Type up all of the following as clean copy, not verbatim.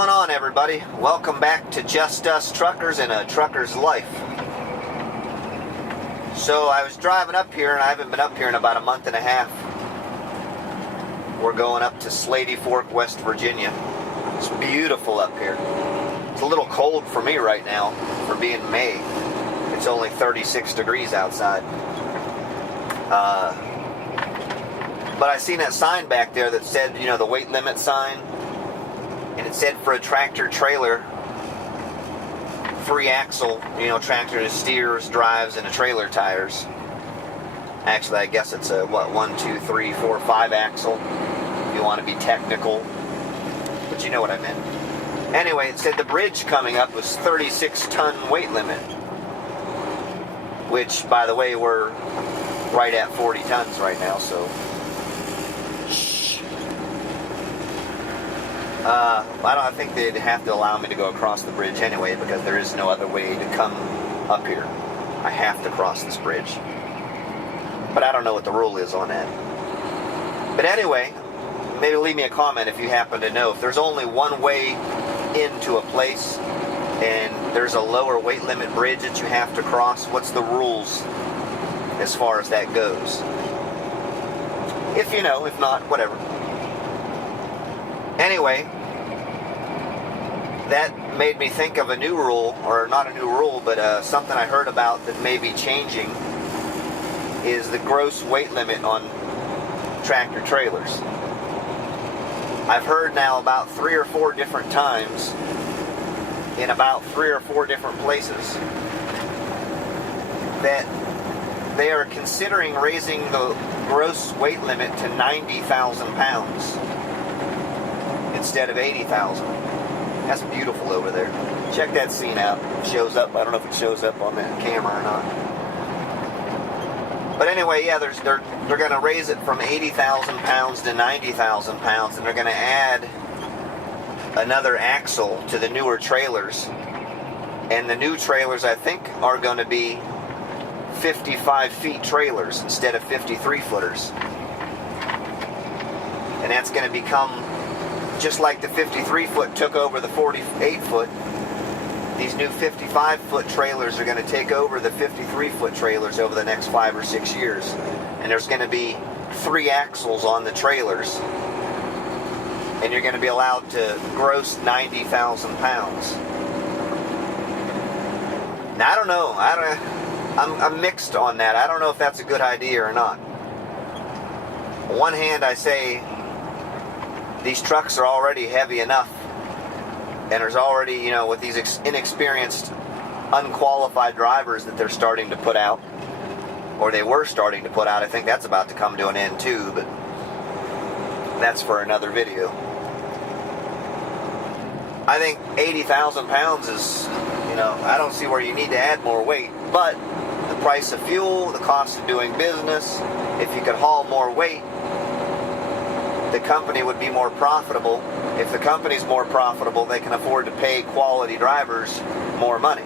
going on, everybody? Welcome back to Just Us Truckers and a Trucker's Life. So I was driving up here, and I haven't been up here in about a month and a half. We're going up to Slady Fork, West Virginia. It's beautiful up here. It's a little cold for me right now for being May. It's only 36 degrees outside. But I seen that sign back there that said, you know, the weight limit sign. And it said for a tractor trailer, 3-axle, you know, tractor that steers, drives, and a trailer tires. Actually, I guess it's a, 1, 2, 3, 4, 5 axle, if you want to be technical. But you know what I meant. Anyway, it said the bridge coming up was 36-ton weight limit. Which, by the way, we're right at 40 tons right now, so... I think they'd have to allow me to go across the bridge anyway, because there is no other way to come up here. I have to cross this bridge. But I don't know what the rule is on that. But anyway, maybe leave me a comment if you happen to know. If there's only one way into a place and there's a lower weight limit bridge that you have to cross, what's the rules as far as that goes? If you know, if not, whatever. Anyway, that made me think of a new rule, or not a new rule, but something I heard about that may be changing is the gross weight limit on tractor trailers. I've heard now about 3 or 4 different times in about 3 or 4 different places that they are considering raising the gross weight limit to 90,000 pounds instead of 80,000. That's beautiful over there. Check that scene out. It shows up. I don't know if it shows up on that camera or not. But anyway, yeah, they're going to raise it from 80,000 pounds to 90,000 pounds, and they're going to add another axle to the newer trailers. And the new trailers, I think, are going to be 55 feet trailers instead of 53 footers. And that's going to become, just like the 53-foot took over the 48-foot, these new 55-foot trailers are going to take over the 53-foot trailers over the next 5 or 6 years. And there's going to be 3 axles on the trailers. And you're going to be allowed to gross 90,000 pounds. Now, I don't know. I'm mixed on that. I don't know if that's a good idea or not. On one hand, I say these trucks are already heavy enough, and there's already, you know, with these inexperienced, unqualified drivers that they're starting to put out, or they were starting to put out. I think that's about to come to an end too, but that's for another video. I think 80,000 pounds is, you know, I don't see where you need to add more weight, but the price of fuel, the cost of doing business, if you could haul more weight, the company would be more profitable. If the company's more profitable, they can afford to pay quality drivers more money.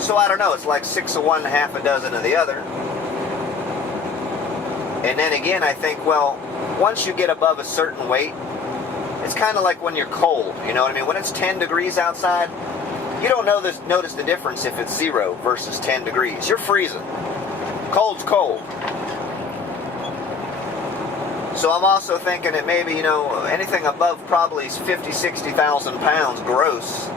So I don't know, it's like 6 of one, half a dozen of the other. And then again, I think, well, once you get above a certain weight, it's kind of like when you're cold, you know what I mean? When it's 10 degrees outside, you don't notice the difference if it's 0 versus 10 degrees. You're freezing. Cold's cold. So I'm also thinking that maybe, you know, anything above probably 50, 60,000 pounds gross,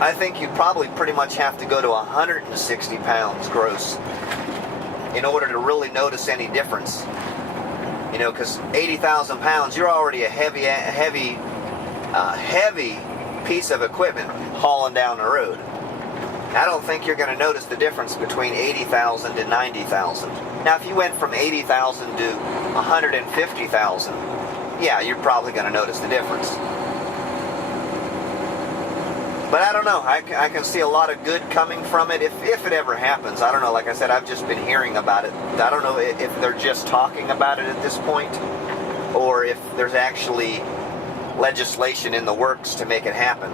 I think you'd probably pretty much have to go to 160 pounds gross in order to really notice any difference. You know, because 80,000 pounds, you're already a heavy piece of equipment hauling down the road. I don't think you're going to notice the difference between 80,000 to 90,000. Now, if you went from 80,000 to 150,000, yeah, you're probably going to notice the difference. But I don't know. I can see a lot of good coming from it if it ever happens. I don't know. Like I said, I've just been hearing about it. I don't know if they're just talking about it at this point, or if there's actually legislation in the works to make it happen.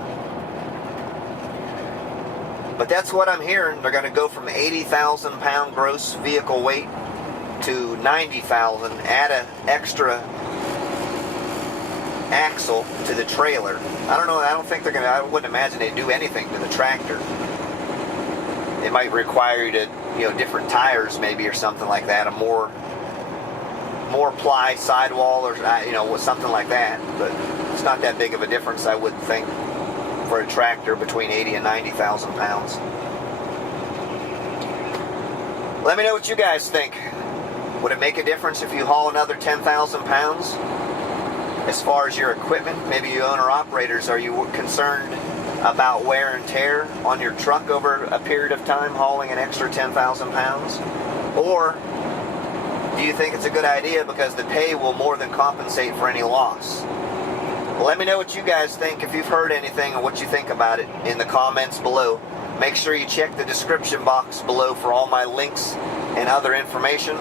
But that's what I'm hearing. They're going to go from 80,000 pound gross vehicle weight to 90,000, add axle to the trailer. I don't know, I don't think they're gonna, I wouldn't imagine they'd do anything to the tractor. It might require you to, you know, different tires maybe or something like that, a more ply sidewall or, you know, something like that. But it's not that big of a difference, I would think, for a tractor between 80 and 90,000 pounds. Let me know what you guys think. Would it make a difference if you haul another 10,000 pounds? As far as your equipment, maybe you owner-operators, are you concerned about wear and tear on your truck over a period of time, hauling an extra 10,000 pounds? Or do you think it's a good idea because the pay will more than compensate for any loss? Let me know what you guys think, if you've heard anything, and what you think about it in the comments below. Make sure you check the description box below for all my links and other information.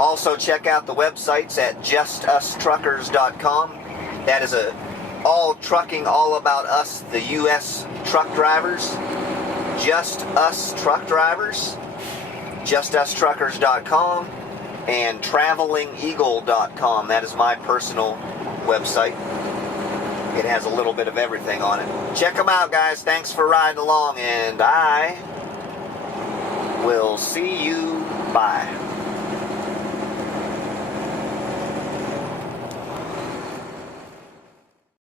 Also, check out the websites at justustruckers.com. That is all trucking, all about us, the U.S. truck drivers. Just Us Truck Drivers. Justustruckers.com and travelingeagle.com. That is my personal website. It has a little bit of everything on it. Check them out, guys. Thanks for riding along, and I will see you. Bye.